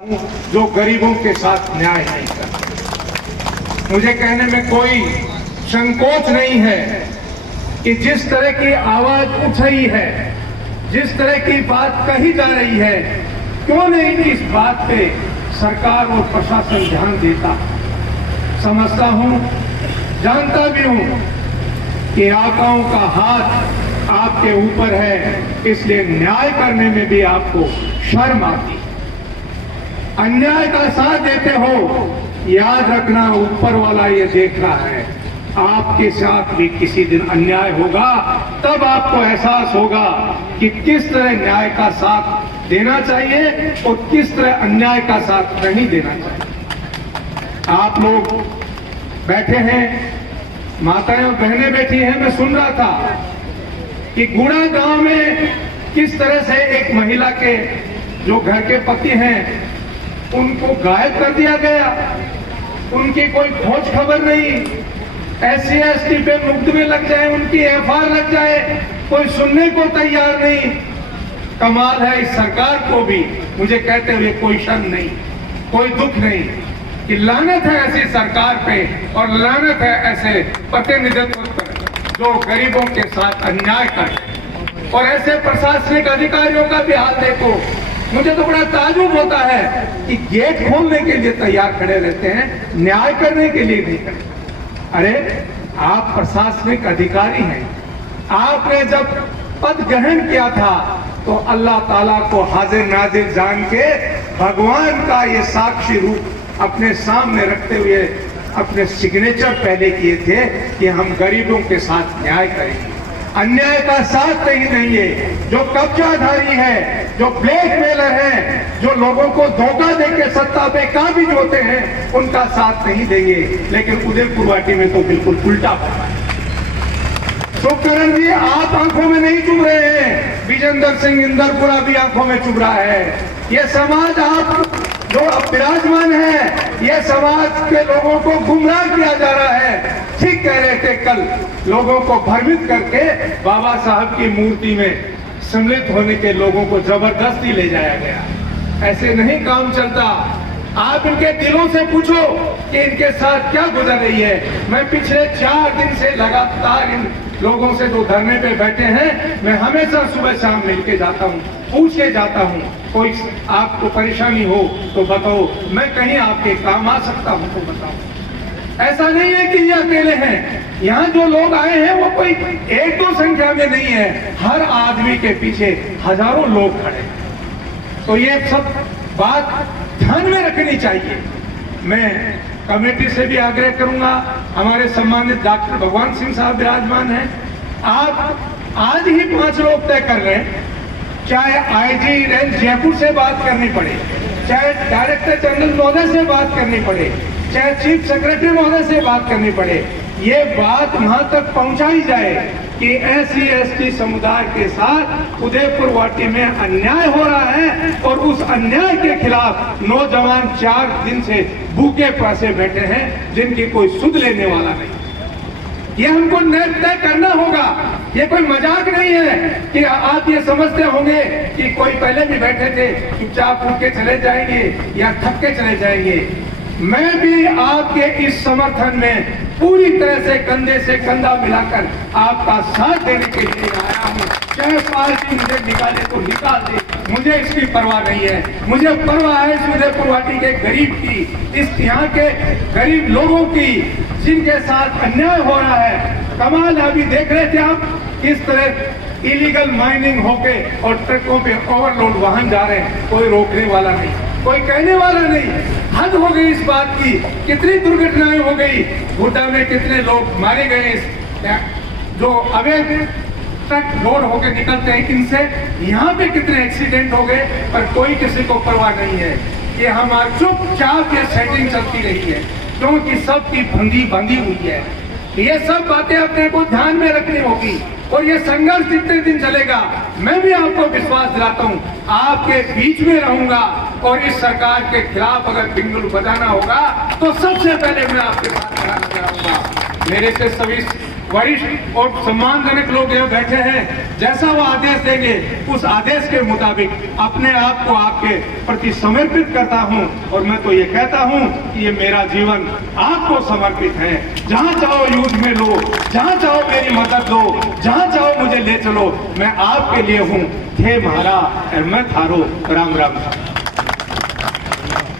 जो गरीबों के साथ न्याय नहीं करते। मुझे कहने में कोई संकोच नहीं है कि जिस तरह की आवाज उठ रही है, जिस तरह की बात कही जा रही है, क्यों नहीं इस बात पे सरकार और प्रशासन ध्यान देता। समझता हूं, जानता भी हूं कि आकाओं का हाथ आपके ऊपर है, इसलिए न्याय करने में भी आपको शर्म आती। अन्याय का साथ देते हो, याद रखना ऊपर वाला ये देख रहा है। आपके साथ भी किसी दिन अन्याय होगा, तब आपको एहसास होगा कि किस तरह न्याय का साथ देना चाहिए और किस तरह अन्याय का साथ नहीं देना चाहिए। आप लोग बैठे हैं, माताएं और बहनें बैठी हैं। मैं सुन रहा था कि गुड़ा गांव में किस तरह से एक महिला के जो घर के पति हैं उनको गायब कर दिया गया, उनकी कोई खोज खबर नहीं। SC/ST पे मुकदमे लग जाए, उनकी FIR लग जाए, कोई सुनने को तैयार नहीं। कमाल है, इस सरकार को भी मुझे कहते हुए कोई शर्म नहीं, कोई दुख नहीं कि लानत है ऐसी सरकार पे और लानत है ऐसे प्रतिनिधित्व पर जो गरीबों के साथ अन्याय करते। और ऐसे प्रशासनिक अधिकारियों का भी हाल देखो। मुझे तो बड़ा ताज्जुब होता है कि गेट खोलने के लिए तैयार खड़े रहते हैं, न्याय करने के लिए नहीं करते। अरे आप प्रशासनिक अधिकारी हैं, आपने जब पद ग्रहण किया था तो अल्लाह ताला को हाजिर नाजिर जान के भगवान का ये साक्षी रूप अपने सामने रखते हुए अपने सिग्नेचर पहले किए थे कि हम गरीबों के साथ न्याय करेंगे, अन्याय का साथ नहीं देंगे। जो कब्जाधारी है, जो ब्लैकमेलर है, जो लोगों को धोखा देके सत्ता पे काबिज होते हैं, उनका साथ नहीं देंगे। लेकिन उदयपुर वाटी में तो बिल्कुल उल्टा होता है। सुखकरण जी, आप आंखों में नहीं चुभ रहे हैं, विजेंद्र सिंह इंदरपुरा भी आंखों में चुभ रहा है। ये समाज आप जो विराजमान है, ये समाज के लोगों को गुमराह किया जा रहा है। ठीक कह रहे थे कल, लोगों को भ्रमित करके बाबा साहब की मूर्ति में सम्मिलित होने के लोगों को जबरदस्ती ले जाया गया। ऐसे नहीं काम चलता। आप इनके दिलों से पूछो कि इनके साथ क्या गुजर रही है। मैं पिछले 4 दिन से लगातार इन लोगों से जो धरने पे बैठे हैं, मैं हमेशा सुबह शाम मिलके जाता हूँ, पूछ के जाता हूँ। कोई आपको परेशानी हो तो बताओ, मैं कहीं आपके काम आ सकता हूँ तो बताओ। ऐसा नहीं है कि ये अकेले हैं, यहाँ जो लोग आए हैं वो कोई 1-2 संख्या में नहीं है, हर आदमी के पीछे हजारों लोग खड़े हैं। तो ये सब बात ध्यान में रखनी चाहिए। मैं कमेटी से भी आग्रह करूंगा, हमारे सम्मानित डॉक्टर भगवान सिंह साहब विराजमान हैं। आप आज ही 5 लोग तय कर रहे हैं, चाहे IG रेंज जयपुर से बात करनी पड़े, चाहे डायरेक्टर जनरल महोदय से बात करनी पड़े, चाहे चीफ सेक्रेटरी महोदय से बात करनी पड़े, ये बात वहां तक पहुंचाई जाए कि SC/ST समुदाय के साथ उदयपुर वाटी में अन्याय हो रहा है और उस अन्याय के खिलाफ नौजवान 4 दिन से भूखे प्यासे बैठे हैं, जिनकी कोई सुध लेने वाला नहीं। ये हमको तय करना होगा। ये कोई मजाक नहीं है कि आप ये समझते होंगे कि कोई पहले भी बैठे थे, चुपचाप उठ के चले जाएंगे या थक के चले जाएंगे। मैं भी आपके इस समर्थन में पूरी तरह से कंधे से कंधा मिलाकर आपका साथ देने के लिए आया हूँ। चाहे पार्टी मुझे निकाले तो निकाल दे, मुझे इसकी परवाह नहीं है। मुझे परवाह है इस उदयपुर वाटी के गरीब की, इस यहाँ के गरीब लोगों की, जिनके साथ अन्याय हो रहा है। कमाल, अभी देख रहे थे आप किस तरह इलीगल माइनिंग होके और ट्रकों पे ओवरलोड वाहन जा रहे हैं, कोई रोकने वाला नहीं, कोई कहने वाला नहीं। हद हो गई इस बात की। कितनी दुर्घटनाएं हो गई, भूटा में कितने लोग मारे गए, जो अवैध ट्रक लोड होके निकलते हैं इनसे, यहाँ पे कितने एक्सीडेंट हो गए, पर कोई किसी को परवाह नहीं है। कि हमारी चुपचाप ये सेटिंग चलती रही है, क्योंकि सबकी फंदी बंधी हुई है। ये सब बातें अपने को ध्यान में रखनी होगी और ये संघर्ष जितने दिन चलेगा, मैं भी आपको विश्वास दिलाता हूँ, आपके बीच में रहूंगा और इस सरकार के खिलाफ अगर बिगुल बजाना होगा तो सबसे पहले मैं आपके साथ खड़ा नजर आऊंगा। मेरे से सभी वरिष्ठ और सम्मानजनक लोग यहाँ बैठे हैं, जैसा वो आदेश देंगे उस आदेश के मुताबिक अपने आप को आपके प्रति समर्पित करता हूँ। और मैं तो ये कहता हूँ कि ये मेरा जीवन आपको समर्पित है। जहाँ चाहो युद्ध में लो, जहाँ चाहो मेरी मदद दो, जहाँ चाहो मुझे ले चलो, मैं आपके लिए हूँ। थे महारा और मैं थारो। राम राम।